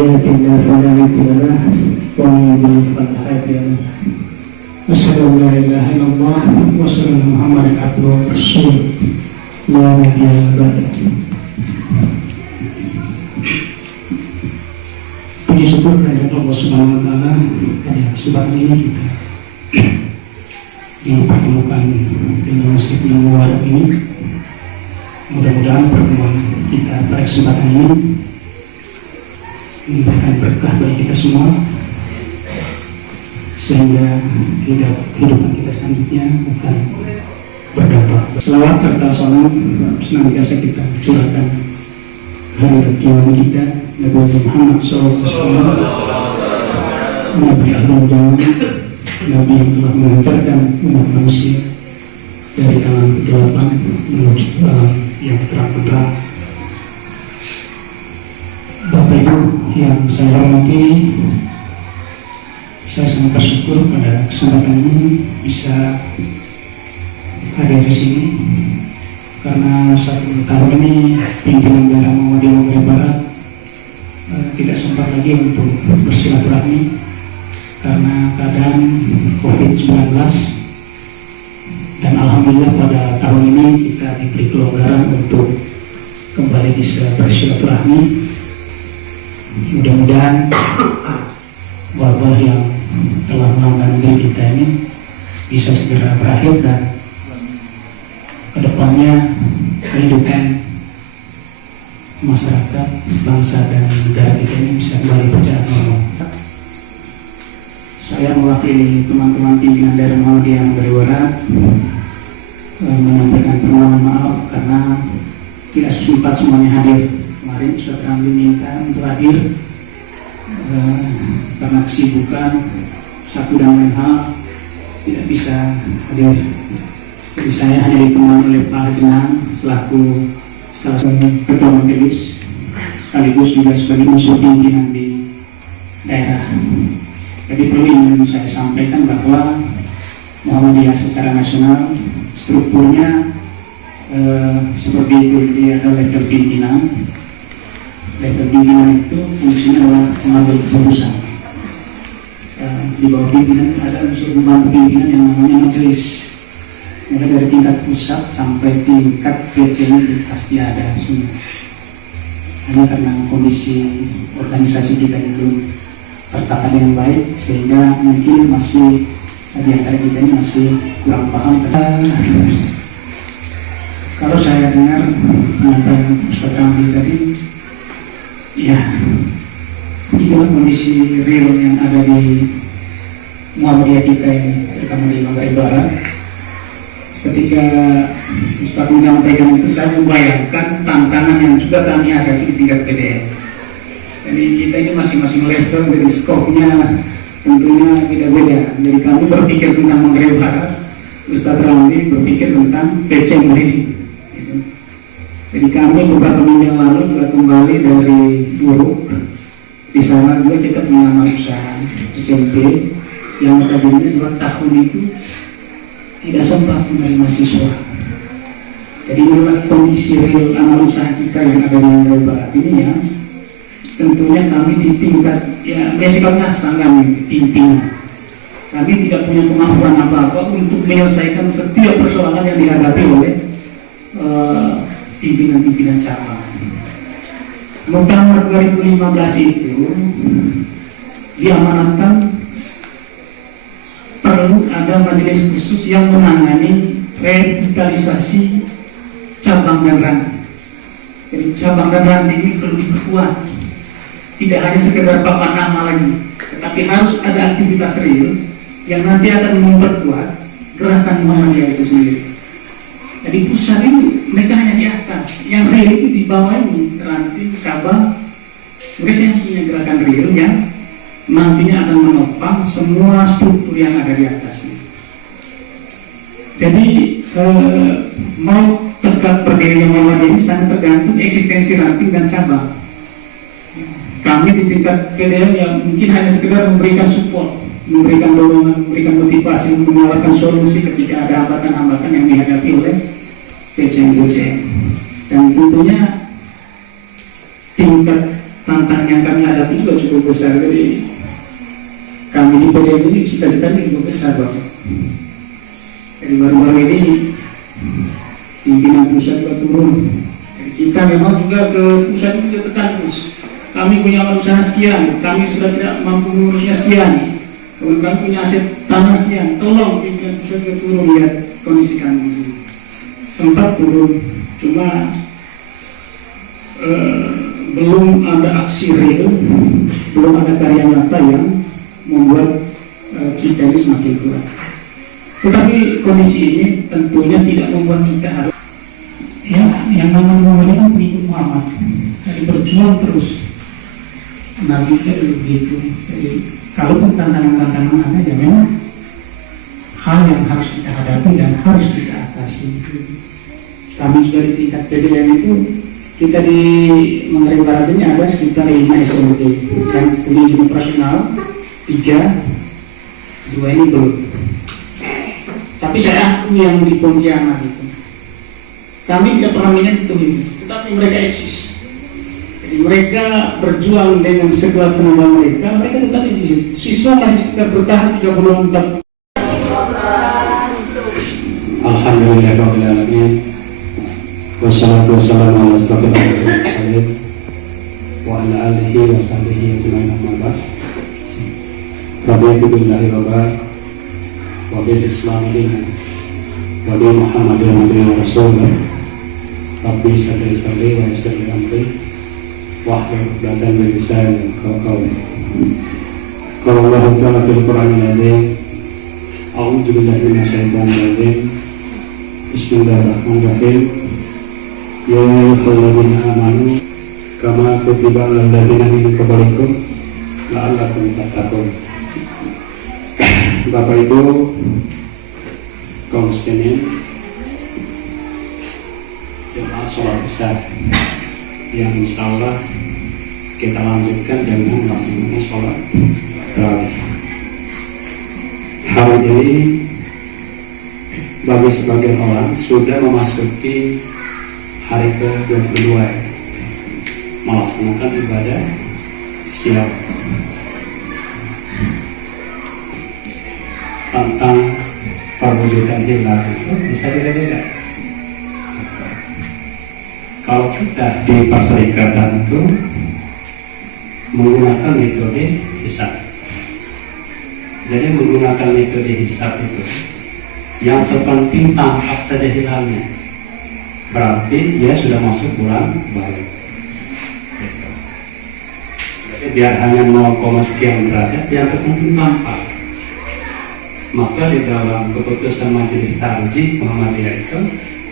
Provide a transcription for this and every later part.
يهده الله فلا مضل له ومن يضلل فلا هادي له أشهد أن لا إله إلا الله وأشهد أن محمدا عبده ورسوله لا نبي بعده. Puji syukur kepada Allah Subhanahu wa Ta'ala, pada kesempatan ini kita dipertemukan dengan masjid yang mubarak ini. Mudah-mudahan pertemuan kita pada kesempatan ini memberikan berkah bagi kita semua, sehingga kehidupan kita selanjutnya bukan berdampak. Selawat serta salam senantiasa kita curahkan hari kiamat kita Nabi Muhammad SAW, Nabi Agung Jawa, Nabi yang telah mengantarkan umat manusia dari alam kegelapan menuju alam yang terang-benderang. Bapak Ibu yang saya hormati, saya sangat bersyukur pada kesempatan ini bisa hadir di sini, karena satu tahun ini pimpinan daerah Muhammadiyah Manggarai Barat tidak sempat lagi untuk bersilaturahmi karena keadaan COVID-19, dan alhamdulillah pada tahun ini kita diberi kelonggaran untuk kembali bisa bersilaturahmi. Mudah-mudahan wabah yang telah melanda negeri kita ini bisa segera berakhir dan kedepannya kehidupan masyarakat, bangsa dan negara kita ini bisa kembali berjalan normal. Saya mewakili teman-teman pimpinan daerah Muhammadiyah Manggarai Barat menyampaikan permohonan maaf karena tidak sempat semuanya hadir. Kemarin Ustaz Ramli minta untuk hadir karena kesibukan satu dan lain hal tidak bisa hadir. Jadi saya hanya ditemani oleh Pak Jenang selaku salah satu ketua majelis sekaligus juga sebagai unsur pimpinan di daerah. Jadi perlu ingin saya sampaikan bahwa Muhammadiyah secara nasional strukturnya seperti itu. Dia ada level pimpinan. Level pimpinan itu fungsinya adalah mengambil keputusan. Di bawah pimpinan ada unsur pembantu pimpinan yang namanya majelis. Mulai dari tingkat pusat sampai tingkat PC-nya pasti ada semua. Hanya karena kondisi organisasi kita itu tertata dengan baik, sehingga mungkin masih di antara kita ini masih kurang paham. Kalau saya dengar penyampaian Ustaz Ramli tadi, ya, inilah kondisi real yang ada di Muhammadiyah kita ini, terutama di Manggarai Barat. Ketika Ustaz menyampaikan itu, saya membayangkan tantangan yang juga kami hadapi di tingkat PDN. Jadi kita ini masing-masing level dari skopnya tentunya tidak beda. Jadi kami berpikir tentang Manggarai Barat, Ustaz Ramli berpikir tentang PC sendiri. Jadi kami beberapa minggu yang lalu juga kembali dari Buruk. Di sana juga kita punya anak usaha SMP yang tadinya 2 tahun itu tidak sempat menerima siswa. Jadi inilah kondisi real anak usaha kita yang ada di Manggarai Barat ini ya. Tentunya kami di tingkat ya basicnya sangat pimpinan. Kami tidak punya kemampuan apa-apa untuk menyelesaikan setiap persoalan yang dihadapi oleh pimpinan-pimpinan cabang. Muktamar 2015 itu diamanatkan perlu ada majelis khusus yang menangani revitalisasi cabang dan ranting. Jadi cabang dan ranting ini perlu diperkuat. Tidak hanya sekedar papan nama lagi, tetapi harus ada aktivitas real yang nanti akan memperkuat gerakan Muhammadiyah itu sendiri. Jadi pusat itu mereka hanya di atas, yang real itu di bawah ini, ranting, cabang. Mereka yang punya gerakan real yang nantinya akan menopang semua struktur yang ada di atasnya. Jadi mau tegak berdirinya Muhammadiyah ini sangat tergantung eksistensi ranting dan cabang. Kami di tingkat PDL yang mungkin hanya sekedar memberikan support, memberikan dorongan, memberikan motivasi untuk menawarkan solusi ketika ada hambatan-hambatan yang dihadapi oleh PCM. Dan tentunya tingkat tantangan yang kami hadapi juga kami di PDM ini cita-citanya juga besar Bapak. Jadi baru-baru ini pimpinan pusat juga turun. Jadi kita memang juga ke pusat juga tekan terus. Kami punya usaha sekian, kami sudah tidak mampu mengurusnya sekian. Kemudian kami punya aset tanah sekian. Tolong pimpinan pusat juga turun lihat kondisi kami di sini. Sempat turun, cuma belum ada aksi real, belum ada karya nyata yang membuat kita ini semakin kuat. Tetapi kondisi ini tentunya tidak membuat kita harus yang namanya pemerintah pengikut Muhammad. Jadi berjuang terus. Nabi itu begitu. Jadi kalau tantangan-tantangan ada, ya memang hal yang harus kita hadapi dan harus kita atasi. Kami sudah di tingkat PDM itu, kita di Manggarai Barat ini ada sekitar 5 SMT yang punya izin operasional 3, 2 ini belum. Tapi saya akui yang di Pontianak itu, kami tidak pernah menyentuh itu, tetapi mereka eksis. Jadi mereka berjuang dengan segala tenaga mereka tetap eksis. Siswa masih sekitar bertahan 34. Alhamdulillahirrahmanirrahim. Wassalatu wassalamu ala asyrafil mursalin wa ala alihi wa sahbihi ajma'in amma ba'd. Raditu billahi rabban wa bil islam dinan wa bi Muhammadin nabiyyin wa rasulih. Rabbi salli wa yassir li amri wahlul 'uqdatam min lisani yafqahu qawli. Qala Allah ta'ala fil Qur'anil azim. A'udzu billahi minasyaitonir rajim. Bismillahirrahmanirrahim. Ya ayyuhalladzina amanu kama kutiba 'alal ladzina min qablikum la'allakum tattaqun. Bapak Ibu kaum muslimin, jemaah sholat besar yang insyaallah kita lanjutkan dengan melaksanakan sholat tarawih. Hari ini bagi sebagian orang sudah memasuki hari ke-22 melaksanakan ibadah siap tentang perwujudan hilal itu bisa beda-beda. Kalau kita di perserikatan itu menggunakan metode hisab, jadi menggunakan metode hisab itu yang terpenting tampak saja hilalnya, berarti dia sudah masuk bulan baru. Jadi biar hanya 0, sekian derajat, yang terpenting tampak. Maka di dalam keputusan Majelis Tarjih Muhammadiyah itu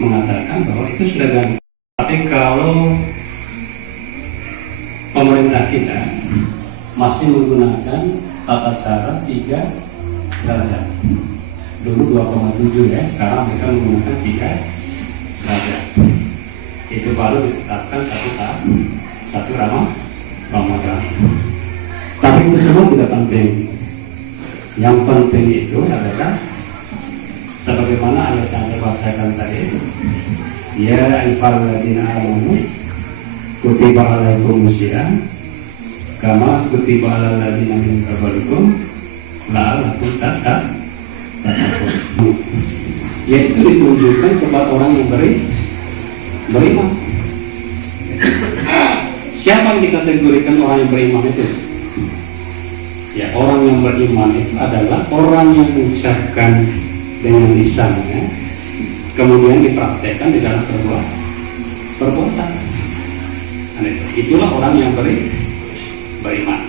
mengatakan bahwa itu sudah ganti. Tapi kalau pemerintah kita masih menggunakan tata cara 3 derajat, dulu 2,7 ya, sekarang mereka menggunakan 3 derajat. Itu baru ditetapkan satu Ramadan. Tapi itu semua tidak penting. Yang penting itu adalah sebagaimana ayat yang saya bacakan tadi, ya ayyuhalladzina amanu kutiba alaikumus syiyam kama kutiba alal ladzina min qablikum la'allakum tattaqun. Yaitu ditunjukkan kepada orang yang beriman. Siapa yang dikategorikan orang yang beriman itu? Ya, orang yang beriman itu adalah orang yang mengucapkan dengan lisannya, kemudian dipraktekkan di dalam perbuatan. Itulah orang yang beriman.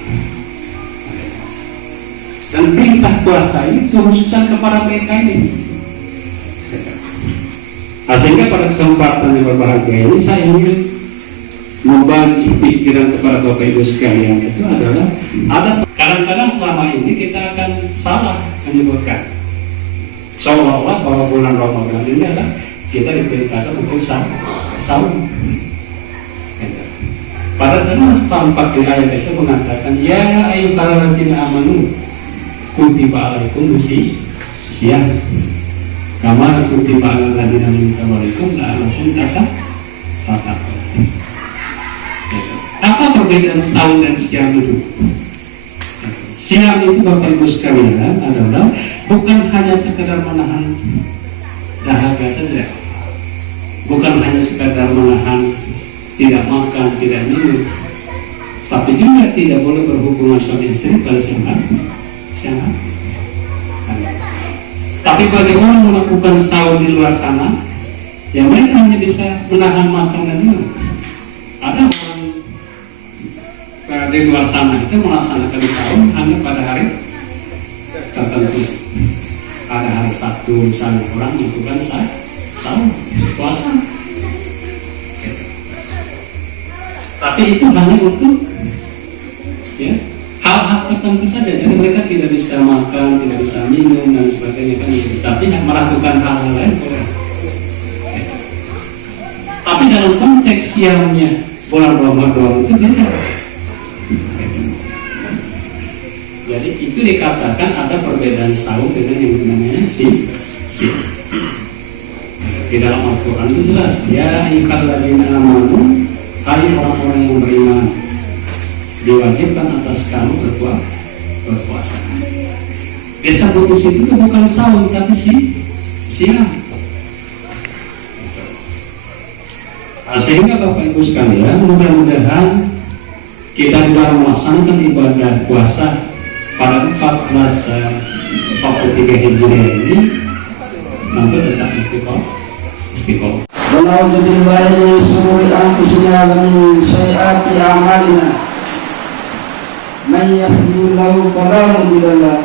Dan perintah kuasa ini khususnya kepada mereka ini. Sehingga pada kesempatan yang berbahagia ini saya ingin membagi pikiran kepada Bapak Ibu sekalian, itu adalah ada kadang-kadang selama ini kita akan salah menyebutkan seolah-olah bahwa bulan Ramadan ini adalah kita diperintahkan untuk saum. Pada jelas tampak di ayat itu mengatakan ya ayyuhalladzina amanu kutiba alaikumus syiyam kama kutiba alal ladzina min qablikum la'allakum tattaqun. Apa perbedaan saum dan syiyam itu? Siam itu Bapak Ibu sekalian adalah bukan hanya sekedar menahan dahaga saja, bukan hanya sekedar menahan tidak makan, tidak minum, tapi juga tidak boleh berhubungan suami istri pada siang hari. Tapi bagi orang melakukan saum di luar sana, ya mereka hanya bisa menahan makan dan minum. Ada orang di luar sana itu melaksanakan saum hanya pada hari tertentu. Ada hari Sabtu misalnya orang melakukan saum puasa. Tapi itu hanya untuk ya hal-hal tertentu saja. Jadi mereka tidak bisa makan, tidak bisa minum dan sebagainya kan. Tapi melakukan hal-hal lain boleh. Tapi dalam konteks siangnya bulan Ramadan itu beda. Jadi itu dikatakan ada perbedaan saum dengan yang namanya siam. Di dalam Al-Quran itu jelas, ya ayyuhalladzina amanu, hai orang-orang yang beriman, diwajibkan atas kamu berpuasa. Disebut di situ itu bukan saum tapi siam. Sehingga Bapak Ibu sekalian, mudah-mudahan kita dalam melaksanakan ibadah puasa pada 1443 Hijriah ini nanti tetap istiqomah. ونعوذ بالله من شرور أنفسنا ومن سيئات أعمالنا من يهده الله فلا مضل له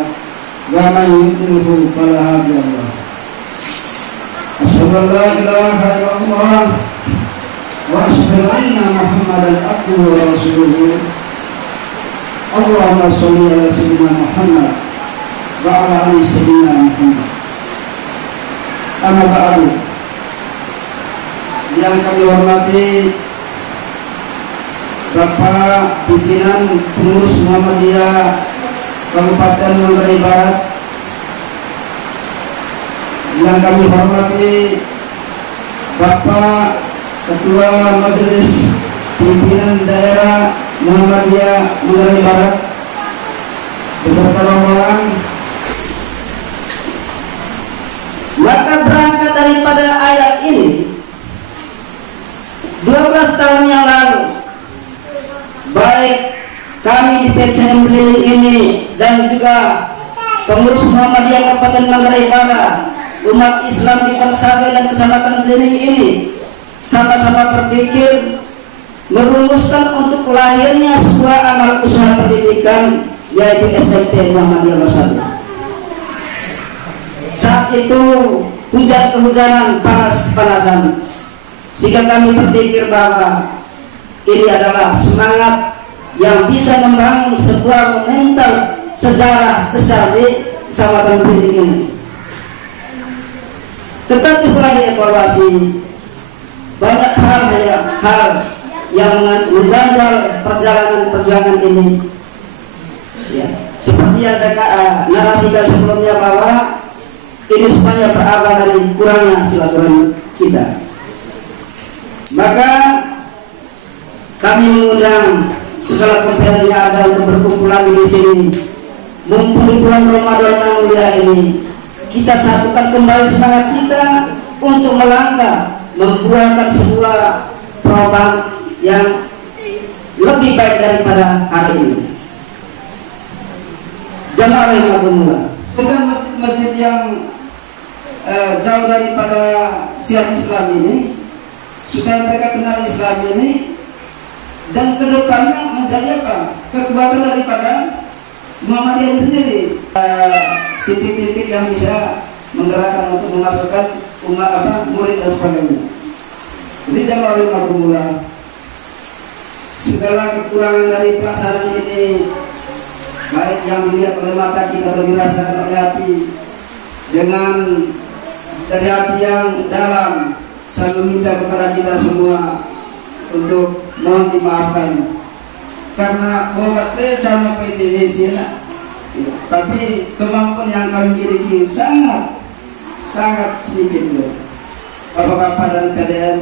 ومن يضلل فلا هادي له أشهد أن لا إله إلا الله وأشهد أن محمدا عبده ورسوله اللهم صل على سيدنا محمد وعلى آل سيدنا محمد أما بعد. Yang kami hormati Bapak Pimpinan Pengurus Muhammadiyah Kabupaten Manggarai Barat, yang kami hormati Bapak Ketua Majelis Pimpinan Daerah Muhammadiyah Manggarai Barat beserta rombongan. Maka berangkat daripada ayat ini 12 tahun yang lalu, baik kami di PCM Beliling ini dan juga pengurus Muhammadiyah Kabupaten Manggarai Barat, umat Islam di Persawai dan Kecamatan Beliling ini sama-sama berpikir merumuskan untuk lahirnya sebuah amal usaha pendidikan, yaitu SMP Muhammadiyah Bersatu. Saat itu hujan kehujanan, panas-panasan, sehingga kami berpikir bahwa ini adalah semangat yang bisa membangun sebuah momentum sejarah besar di Kecamatan Beliling ini. Tetapi setelah dievaluasi, banyak hal yang mengganjal perjalanan perjuangan ini. Ya, seperti yang saya narasikan sebelumnya bahwa ini semuanya berawal dari kurangnya silaturahmi kita. Maka kami mengundang segala komponen yang ada untuk berkumpul lagi di sini. Mumpung di bulan Ramadan yang mulia ini, kita satukan kembali semangat kita untuk melangkah membuatkan sebuah program yang lebih baik daripada hari ini. Jamaah yang bermula, bukan masjid-masjid yang jauh daripada syiar Islam ini, supaya mereka kenal Islam ini dan kedepannya menjadi apa? Kekuatan daripada Muhammadiyah itu sendiri. Titik-titik yang bisa menggerakkan untuk memasukkan umat murid dan sebagainya. Jadi jamaah yang bermula, segala kekurangan dari pelaksanaan ini, baik yang dilihat oleh mata kita atau dirasakan oleh hati, dengan dari hati yang dalam, saya meminta kepada kita semua untuk mohon dimaafkan karena obatnya sama Indonesia, tapi kemampuan yang kami miliki sangat sedikit. Bapak-bapak dari PDM,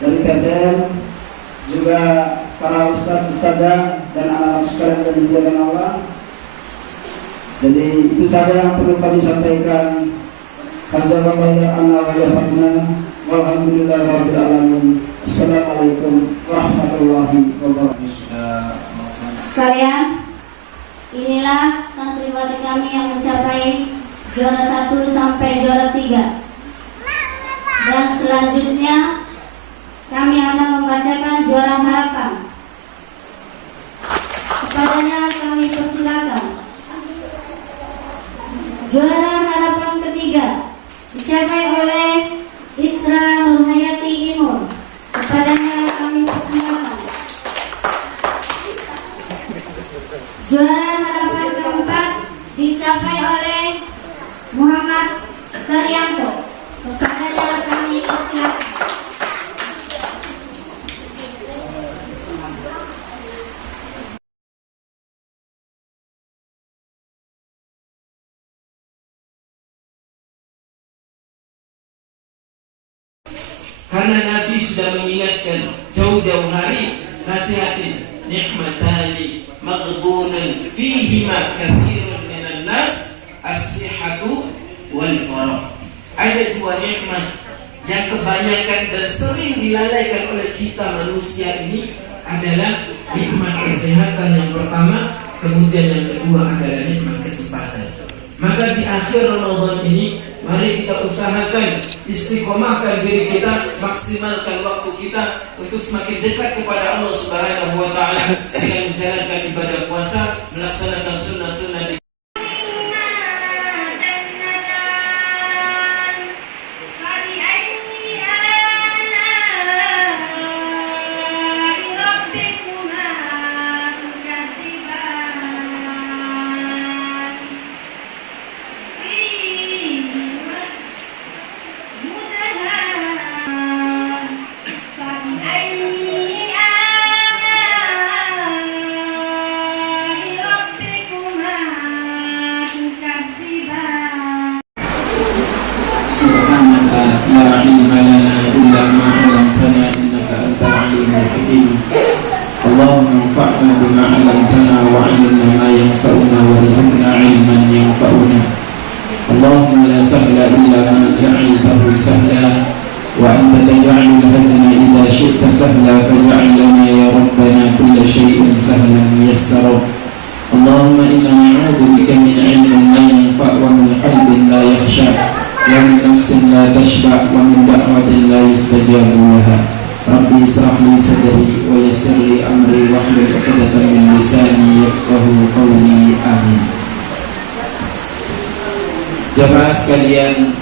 dari PCM, juga para ustadz-ustadzah dan anak-anak sekalian dari jalan Allah, Jadi itu saja yang perlu kami sampaikan. Walhamdulillahirabbil alamin. Assalamualaikum warahmatullahi wabarakatuh. Sekalian, inilah santriwati kami yang mencapai juara 1 sampai juara 3. Dan selanjutnya kami akan membacakan juara harapan. Kepadanya kami persilakan. Juara harapan ketiga dicapai oleh Isra Nurhayati Imur. Kepadanya kami persilakan. Juara harapan keempat dicapai oleh Muhammad Saryanto. Kepadanya kami persilakan. Karena Nabi sudah mengingatkan jauh-jauh hari, nasihatin nikmatani maghbunun fihima kathirun minan nas as-sihhatu wal farah. Ada dua nikmat yang kebanyakan dan sering dilalaikan oleh kita manusia ini adalah nikmat kesehatan yang pertama, kemudian yang kedua adalah nikmat kesempatan. Maka di akhir Ramadan ini mari kita usahakan istiqomahkan diri kita, maksimalkan waktu kita untuk semakin dekat kepada Allah Subhanahu wa taala dengan menjalankan ibadah puasa, melaksanakan sunnah-sunnah di Subhanaka la ilma lana illa ma 'allamtana innaka antal alimul hakim. Allahumma anfa'na bima 'allamtana wa 'allimna ma yanfa'una warzuqna 'ilman yanfa'una. Allahumma la sahla illa ma ja'altahu sahla wa anta taj'alul hazna idza syi'ta sahla faj'al lana ya rabbana kulla shay'in sahlan yassara. Allahumma inna na'udzu bika min 'ilmin la yanfa' wa min qalbin la yakhsha wa min nafsin la tashba' wa min da'watin la yustajabu laha. Rabbi israh li sadri wa yassir li amri wahlul 'uqdatam min lisani yafqahu qawli. Amin. Jamaah sekalian,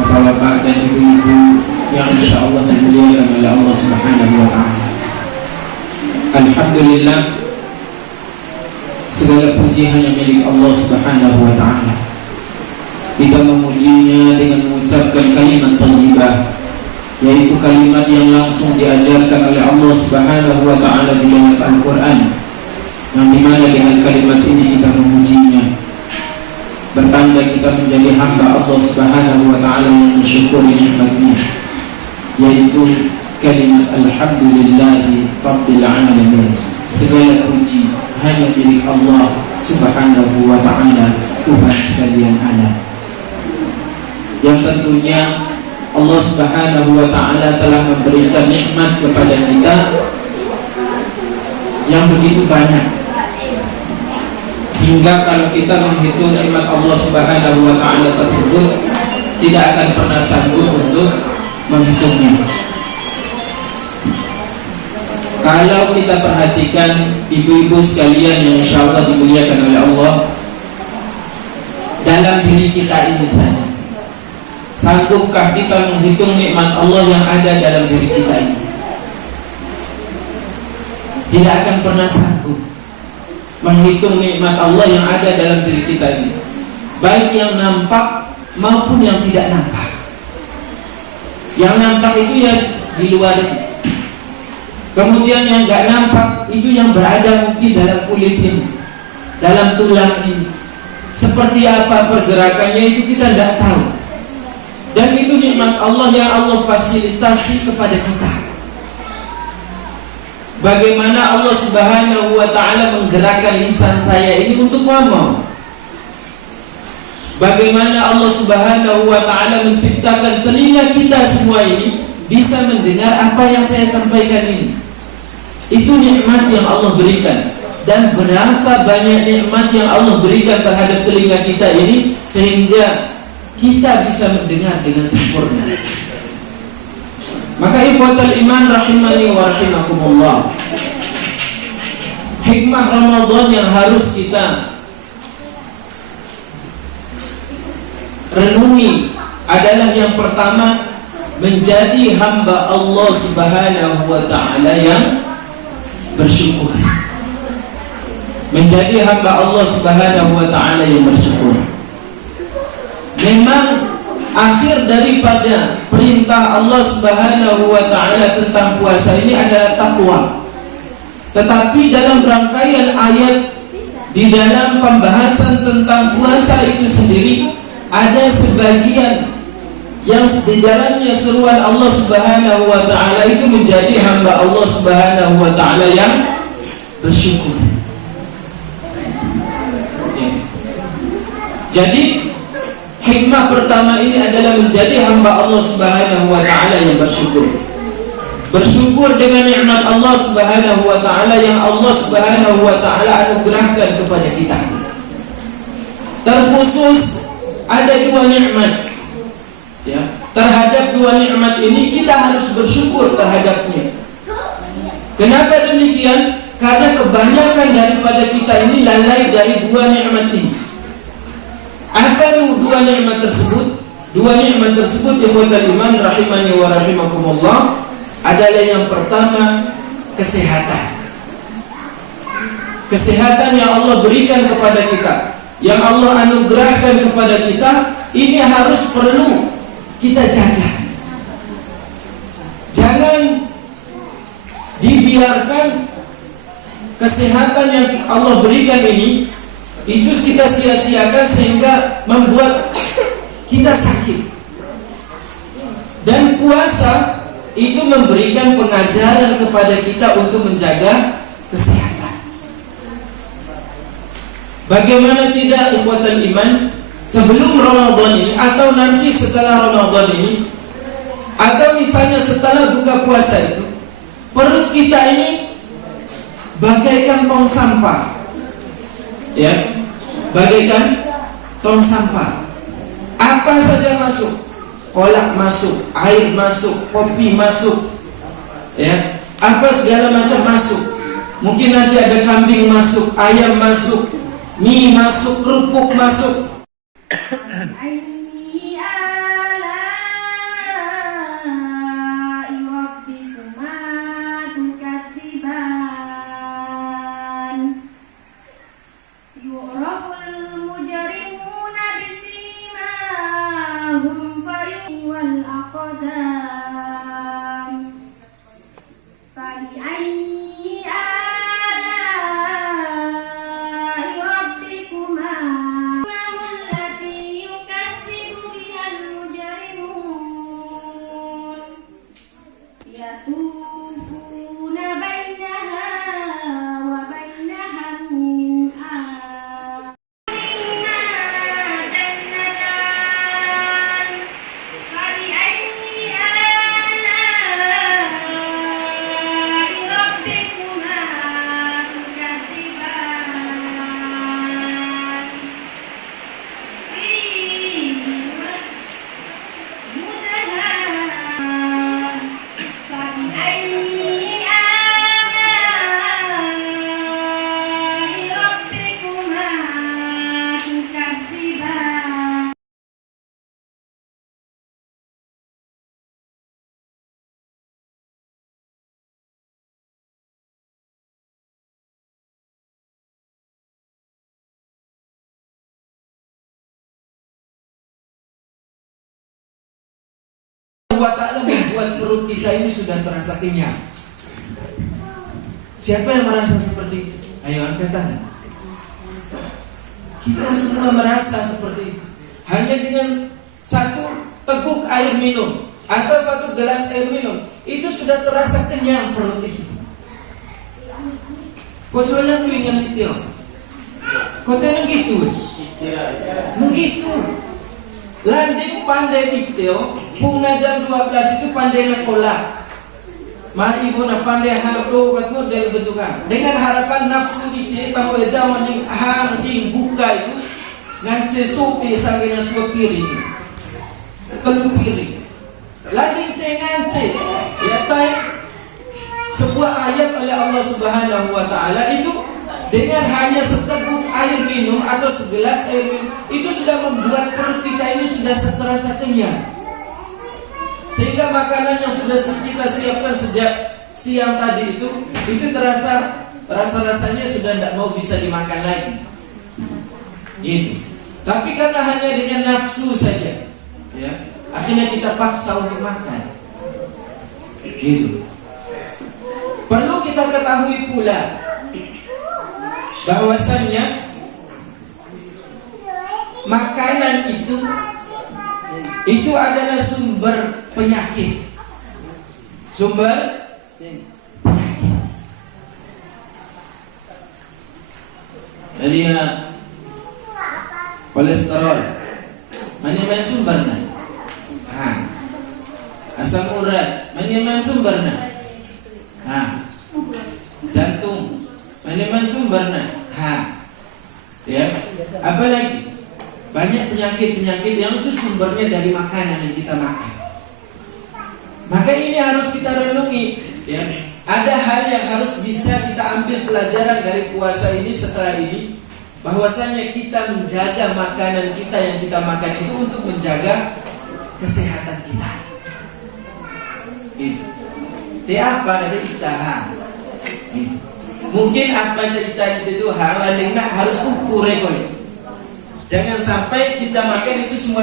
bapak-bapak dan ibu-ibu yang insyaallah dimuliakan oleh Allah Subhanahu wa taala. Alhamdulillah, segala puji hanya milik Allah Subhanahu wa taala. Kita memujinya dengan mengucapkan kalimat thayyibah, yaitu kalimat yang langsung diajarkan oleh Allah Subhanahu wa taala di dalam Al-Qur'an, yang dimana dengan kalimat ini kita memujinya, bertanda kita menjadi hamba Allah Subhanahu wa taala yang mensyukuri nikmatnya, yaitu kalimat alhamdulillahi rabbil alamin. Segala puji hanya milik Allah Subhanahu wa taala, Tuhan sekalian alam, yang tentunya Allah Subhanahu wa taala telah memberikan nikmat kepada kita yang begitu banyak, hingga kalau kita menghitung nikmat Allah Subhanahu wa taala tersebut tidak akan pernah sanggup untuk menghitungnya. Kalau kita perhatikan ibu-ibu sekalian yang insyaallah dimuliakan oleh Allah, dalam diri kita ini saja, sanggupkah kita menghitung nikmat Allah yang ada dalam diri kita ini? Tidak akan pernah sanggup menghitung nikmat Allah yang ada dalam diri kita ini, baik yang nampak maupun yang tidak nampak. Yang nampak itu yang di luar ini, kemudian yang gak nampak itu yang berada mungkin dalam kulit ini, dalam tulang ini. Seperti apa pergerakannya itu kita tidak tahu. Dan itu nikmat Allah yang Allah fasilitasi kepada kita. Bagaimana Allah Subhanahu wa taala menggerakkan lisan saya ini untuk ngomong, Bagaimana Allah Subhanahu wa Ta'ala menciptakan telinga kita semua ini bisa mendengar apa yang saya sampaikan ini. Itu nikmat yang Allah berikan. Dan berapa banyak nikmat yang Allah berikan terhadap telinga kita ini sehingga kita bisa mendengar dengan sempurna. Maka ikhwatal iman rahimani wa rahimakumullah, hikmah Ramadan yang harus kita renungi adalah yang pertama, menjadi hamba Allah Subhanahu wa Ta'ala yang bersyukur. Menjadi hamba Allah Subhanahu wa Ta'ala yang bersyukur. Memang akhir daripada perintah Allah Subhanahu wa Ta'ala tentang puasa ini adalah takwa. Tetapi dalam rangkaian ayat, di dalam pembahasan tentang puasa itu sendiri, ada sebagian yang di dalamnya seruan Allah Subhanahu wa Ta'ala itu menjadi hamba Allah Subhanahu wa Ta'ala yang bersyukur. Jadi hikmah pertama ini adalah menjadi hamba Allah Subhanahu wa Ta'ala yang bersyukur. Bersyukur dengan nikmat Allah Subhanahu wa Ta'ala yang Allah Subhanahu wa Ta'ala anugerahkan kepada kita. Terkhusus ada dua nikmat, ya. Terhadap dua nikmat ini kita harus bersyukur terhadapnya. Kenapa demikian? Karena kebanyakan daripada kita ini lalai dari dua nikmat ini. Apa dua nikmat tersebut? Dua nikmat tersebut ikhwatal iman rahimani wa rahimakumullah adalah yang pertama, kesehatan. Kesehatan yang Allah berikan kepada kita, yang Allah anugerahkan kepada kita, ini harus perlu kita jaga. Jangan dibiarkan kesehatan yang Allah berikan ini itu kita sia-siakan sehingga membuat kita sakit. Dan puasa itu memberikan pengajaran kepada kita untuk menjaga kesehatan. Bagaimana tidak ikhwatal iman, sebelum Ramadan ini atau nanti setelah Ramadan ini, atau misalnya setelah buka puasa itu, perut kita ini bagaikan tong sampah, ya, bagaikan tong sampah. Apa saja masuk, kolak masuk, air masuk, kopi masuk, ya, apa segala macam masuk. Mungkin nanti ada kambing masuk, ayam masuk, mie masuk, kerupuk masuk. Allah Ta'ala membuat perut kita ini sudah terasa kenyang. Siapa yang merasa seperti itu? Ayo angkat tangan. Kita semua merasa seperti itu. Hanya dengan satu teguk air minum atau satu gelas air minum, itu sudah terasa kenyang perut itu. Kecuali yang ingin itu. Kote begitu. Begitu. Landing pandai dikteo, punga jam 12 itu pandai ngekolak. Mari ibu na pandai hardo katmo dari bentukan. Dengan harapan nafsu dikte tahu aja mending ding buka itu ngance sopi sanggena suap piring. Kalau piring. Landing ngance ya tay sebuah ayat oleh Allah Subhanahu wa taala itu dengan hanya seteguk air minum atau segelas air minum itu sudah membuat perut kita ini sudah terasa kenyang. Sehingga makanan yang sudah kita siapkan sejak siang tadi itu terasa rasanya sudah tidak mau bisa dimakan lagi. Gitu. Tapi karena hanya dengan nafsu saja, ya, akhirnya kita paksa untuk makan. Gitu. Perlu kita ketahui pula bahwasannya makanan itu adalah sumber penyakit. Sumber penyakit. Jadi kolesterol, mana sumbernya? Asam urat, mana sumbernya? Jantung, mana sumbernya? Ya, apalagi banyak penyakit-penyakit yang itu sumbernya dari makanan yang kita makan. Maka ini harus kita renungi, ya. Ada hal yang harus bisa kita ambil pelajaran dari puasa ini setelah ini, bahwasanya kita menjaga makanan kita yang kita makan itu untuk menjaga kesehatan kita. Gitu. Apa ada itahan? Gitu. Mungkin apa cerita itu harus ukur rekor. Jangan sampai kita makan itu semua.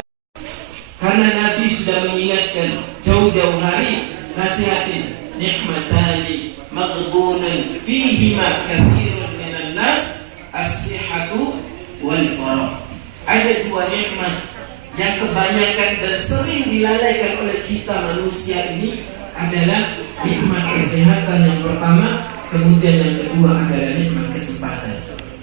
Karena Nabi sudah mengingatkan jauh-jauh hari, nasihatin nikmatani maghbunan fihima katsirun minan nas as-sihhatu wal farah. Ada dua nikmat yang kebanyakan dan sering dilalaikan oleh kita manusia ini adalah nikmat kesehatan yang pertama, kemudian yang kedua adalah nikmat kesempatan.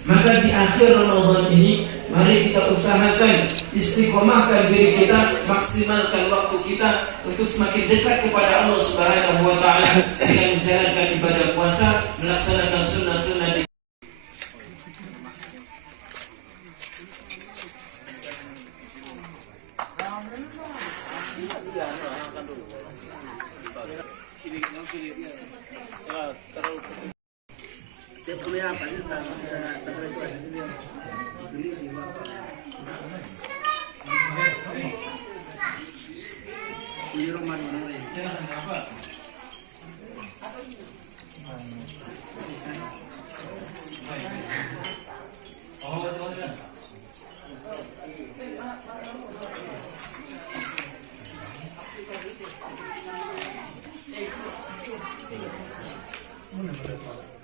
Maka di akhir Ramadan ini mari kita usahakan istiqomahkan diri kita, maksimalkan waktu kita untuk semakin dekat kepada Allah Subhanahu wa taala dengan menjalankan ibadah puasa, melaksanakan sunnah-sunnah di Terima kasih.